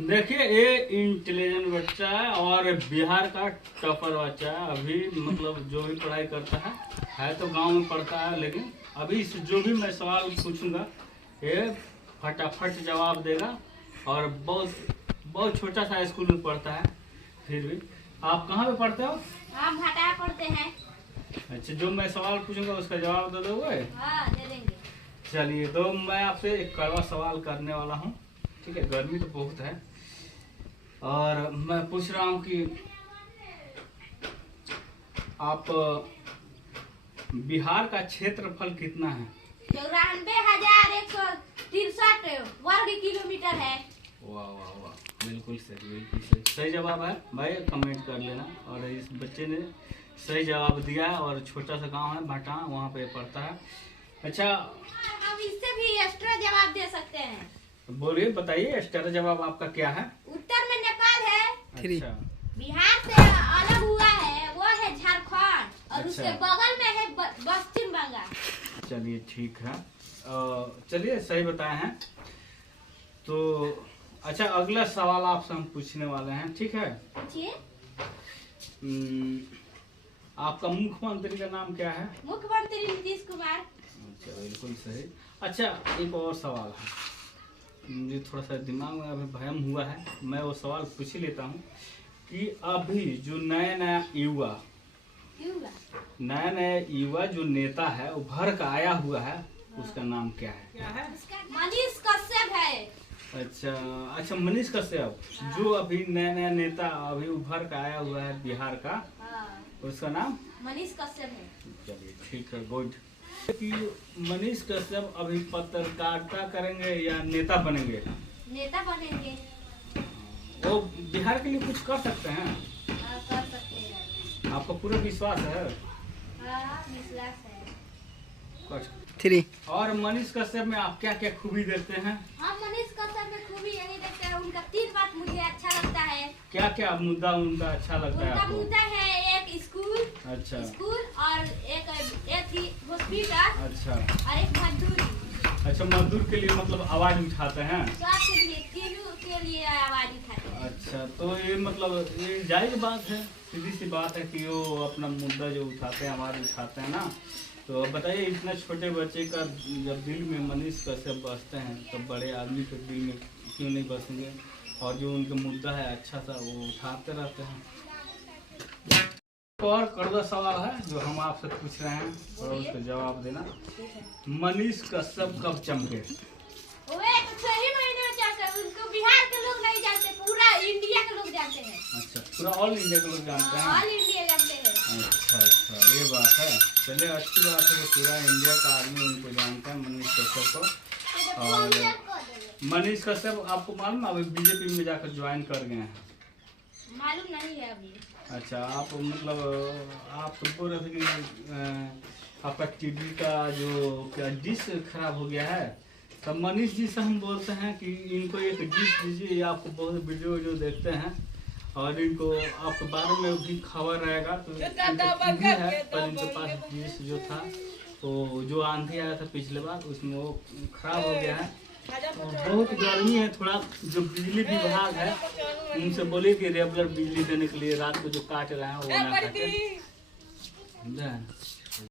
देखिए ये इंटेलिजेंट बच्चा है और बिहार का टॉपर बच्चा है। अभी मतलब जो भी पढ़ाई करता है तो गांव में पढ़ता है, लेकिन अभी जो भी मैं सवाल पूछूंगा ये फटाफट जवाब देगा। और बहुत छोटा सा स्कूल में पढ़ता है। फिर भी आप कहाँ पे पढ़ते हो? हम भटा पढ़ते हैं। अच्छा, जो मैं सवाल पूछूंगा उसका जवाब दे दोगे? हाँ, दे देंगे। चलिए, तो मैं आपसे एक कड़वा सवाल करने वाला हूँ। ठीक है, गर्मी तो बहुत है और मैं पूछ रहा हूँ कि आप बिहार का क्षेत्रफल कितना है? 94,163 वर्ग किलोमीटर है। वाह वाह वाह, बिल्कुल सही, बिल्कुल सही। सही जवाब है भाई, कमेंट कर लेना। और इस बच्चे ने सही जवाब दिया है और छोटा सा गांव है भाटा, वहाँ पे पढ़ता है। अच्छा, हम इससे भी एक्स्ट्रा जवाब दे सकते हैं। बोलिए, बताइए एक्स्ट्रा जवाब आपका क्या है? उत्तर में नेपाल है। अच्छा, बिहार से अलग हुआ है वो है झारखंड, और अच्छा। उसके बगल में है पश्चिम बंगाल। चलिए ठीक है, चलिए सही बताए हैं। तो अच्छा, अगला सवाल आपसे हम पूछने वाले हैं, ठीक है? पूछिए। आपका मुख्यमंत्री का नाम क्या है? मुख्यमंत्री नीतीश कुमार। अच्छा, बिल्कुल सही। अच्छा, एक और सवाल है, मुझे थोड़ा सा दिमाग में अभी भ्रम हुआ है, मैं वो सवाल पूछ ही लेता हूँ कि अभी जो नया युवा जो नेता है उभर का आया हुआ है, उसका नाम क्या है? मनीष कश्यप है। अच्छा, मनीष कश्यप। जो अभी नया नेता अभी उभर का आया हुआ है बिहार का, उसका नाम मनीष कश्यप है। चलिए ठीक है, गुड। कि मनीष कश्यप अभी पत्रकारिता करेंगे या नेता बनेंगे? नेता बनेंगे। वो बिहार के लिए कुछ कर सकते हैं? कर सकते हैं। आपको पूरा विश्वास है? विश्वास है। और मनीष कश्यप में आप क्या क्या खूबी देखते हैं? हम मनीष कश्यप में खूबी यही देखते हैं, उनका 3 बात मुझे अच्छा लगता है। क्या क्या मुद्दा उनका अच्छा लगता है उनका आपको? मुद्दा है एक स्कूल। अच्छा, स्कूल और एक हॉस्पिटल। अच्छा, और एक मजदूरी। अच्छा, मजदूर के लिए मतलब आवाज उठाते हैं? स्वास्थ्य के लिए, तीनों के लिए आवाज उठाते हैं। अच्छा, तो ये मतलब ये जायज बात है, सीधी सी बात है कि वो अपना मुद्दा जो उठाते हैं, आवाज उठाते हैं ना। तो बताइए, इतना छोटे बच्चे का जब दिल में मनीष कश्यप बसते हैं तो बड़े आदमी के दिल में क्यों नहीं बसेंगे? और जो उनका मुद्दा है अच्छा सा, वो उठाते रहते हैं। और कड़वा सवाल है जो हम आपसे पूछ रहे हैं और उसका जवाब देना। मनीष कश्यप कब चमके? वो एक 6 महीने में चमके। उनको बिहार के लोग नहीं जानते, पूरा इंडिया के लोग जानते हैं। अच्छा, पूरा ऑल इंडिया के लोग जानते हैं? ऑल इंडिया जानते हैं। अच्छा, ये बात है। चलिए, अच्छी बात है कि पूरा इंडिया का आदमी उनको जानता है, मनीष कश्यप को। और मनीष कश्यप आपको मालूम है अभी बीजेपी में जाकर ज्वाइन कर गए हैं? मालूम नहीं है अभी। अच्छा, आप मतलब आप तो बोल रहे थे कि आपका टीवी का जो क्या डिश खराब हो गया है, तब मनीष जी से हम बोलते हैं कि इनको एक डिश दीजिए। ये आपको बहुत वीडियो देखते हैं और इनको आपके बारे में भी खबर रहेगा। तो इनका टीवी है, पर इनके पास डिश जो था तो जो आंधी आया था पिछले बार, उसमें वो खराब हो गया है। बहुत गर्मी है, थोड़ा जो बिजली विभाग है उनसे बोलिए कि रेगुलर बिजली देने के लिए रात को जो काट रहे हैं वो ना काटे।